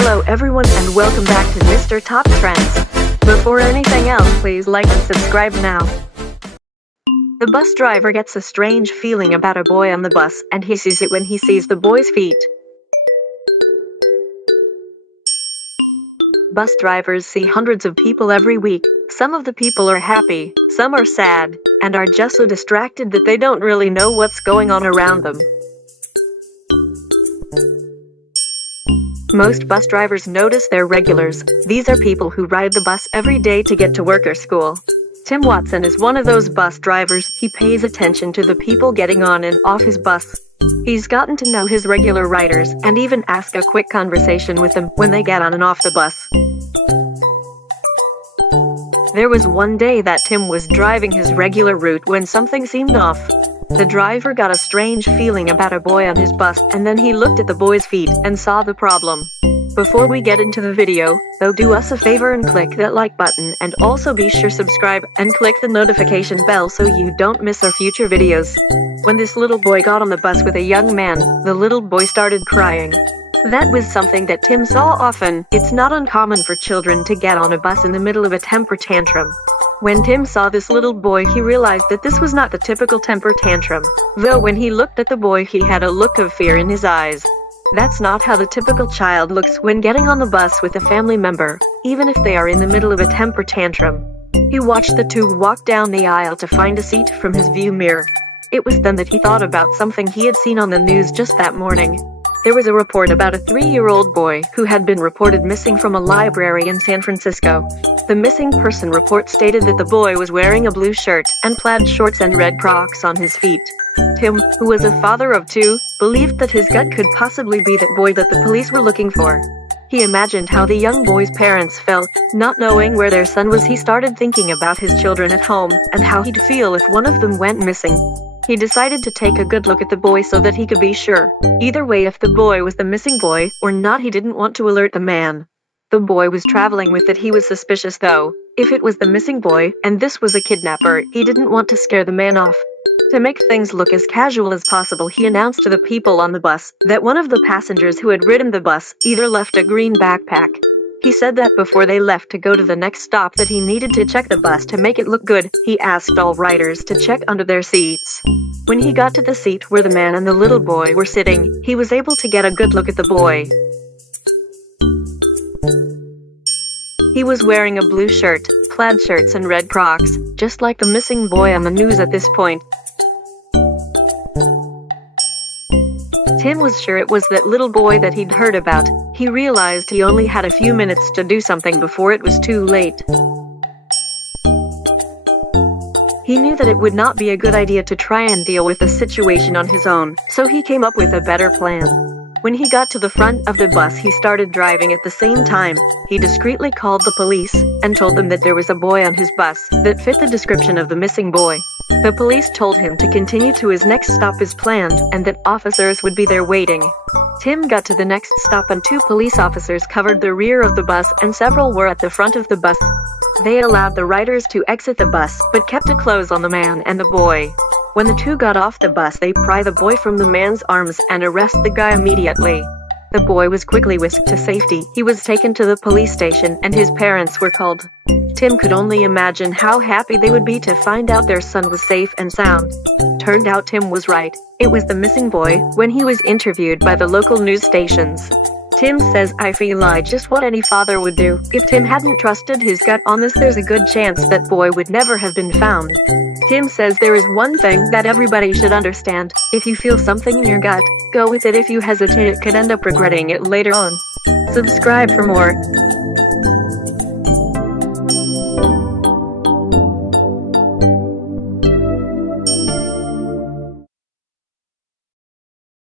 Hello everyone and welcome back to Mr. Top Trends. Before anything else, please like and subscribe now. The bus driver gets a strange feeling about a boy on the bus, and he sees it when he sees the boy's feet. Bus drivers see hundreds of people every week. Some of the people are happy, some are sad, and are just so distracted that they don't really know what's going on around them. Most bus drivers notice their regulars. These are people who ride the bus every day to get to work or school. Tim Watson is one of those bus drivers. He pays attention to the people getting on and off his bus. He's gotten to know his regular riders and even ask a quick conversation with them when they get on and off the bus. There was one day that Tim was driving his regular route when something seemed off. The driver got a strange feeling about a boy on his bus, and then he looked at the boy's feet and saw the problem. Before we get into the video, though, do us a favor and click that like button, and also be sure subscribe and click the notification bell so you don't miss our future videos. When this little boy got on the bus with a young man, the little boy started crying. That was something that Tim saw often. It's not uncommon for children to get on a bus in the middle of a temper tantrum. When Tim saw this little boy, he realized that this was not the typical temper tantrum. Though when he looked at the boy, he had a look of fear in his eyes. That's not how the typical child looks when getting on the bus with a family member, even if they are in the middle of a temper tantrum. He watched the two walk down the aisle to find a seat from his view mirror. It was then that he thought about something he had seen on the news just that morning. There was a report about a 3-year-old boy who had been reported missing from a library in San Francisco. The missing person report stated that the boy was wearing a blue shirt and plaid shorts and red Crocs on his feet. Tim, who was a father of 2, believed that his gut could possibly be that boy that the police were looking for. He imagined how the young boy's parents felt, not knowing where their son was. He started thinking about his children at home and how he'd feel if one of them went missing. He decided to take a good look at the boy so that he could be sure. Either way, if the boy was the missing boy or not, he didn't want to alert the man the boy was traveling with. That he was suspicious, though. If it was the missing boy, and this was a kidnapper, he didn't want to scare the man off. To make things look as casual as possible, he announced to the people on the bus that one of the passengers who had ridden the bus either left a green backpack. He said that before they left to go to the next stop that he needed to check the bus to make it look good. He asked all riders to check under their seats. When he got to the seat where the man and the little boy were sitting, he was able to get a good look at the boy. He was wearing a blue shirt, plaid shorts and red Crocs, just like the missing boy on the news at this point. Tim was sure it was that little boy that he'd heard about. He realized he only had a few minutes to do something before it was too late. He knew that it would not be a good idea to try and deal with the situation on his own, so he came up with a better plan. When he got to the front of the bus, he started driving at the same time. He discreetly called the police and told them that there was a boy on his bus that fit the description of the missing boy. The police told him to continue to his next stop as planned and that officers would be there waiting. Tim got to the next stop and 2 police officers covered the rear of the bus and several were at the front of the bus. They allowed the riders to exit the bus but kept a close on the man and the boy. When the 2 got off the bus, they pry the boy from the man's arms and arrest the guy immediately. The boy was quickly whisked to safety. He was taken to the police station and his parents were called. Tim could only imagine how happy they would be to find out their son was safe and sound. Turned out Tim was right. It was the missing boy. When he was interviewed by the local news stations, Tim says, "I feel like just what any father would do. If Tim hadn't trusted his gut on this, there's a good chance that boy would never have been found." Tim says there is one thing that everybody should understand. If you feel something in your gut, go with it. If you hesitate, it could end up regretting it later on. Subscribe for more.